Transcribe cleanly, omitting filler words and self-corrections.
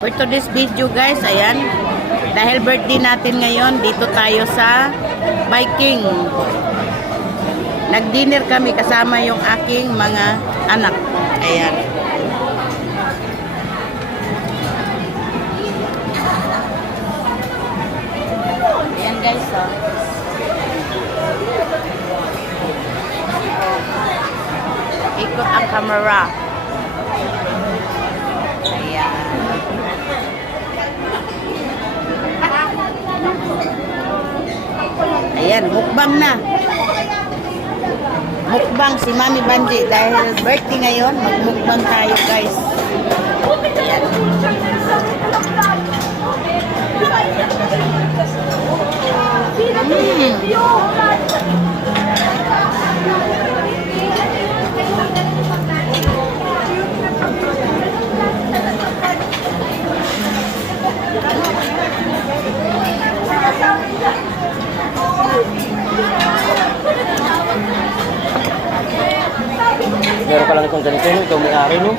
For today's video guys, ayan, dahil birthday natin ngayon, dito tayo sa Viking. Nag-dinner kami kasama yung aking mga anak. Ayan. Ayan guys, oh. Ikot ang camera. Ayan. Ayan, mukbang na. Mukbang si Mami Banji. Dahil birthday ngayon, magmukbang tayo guys. Ayan. Meron ka lang itong ganito, no? Ikaw may-ari, no?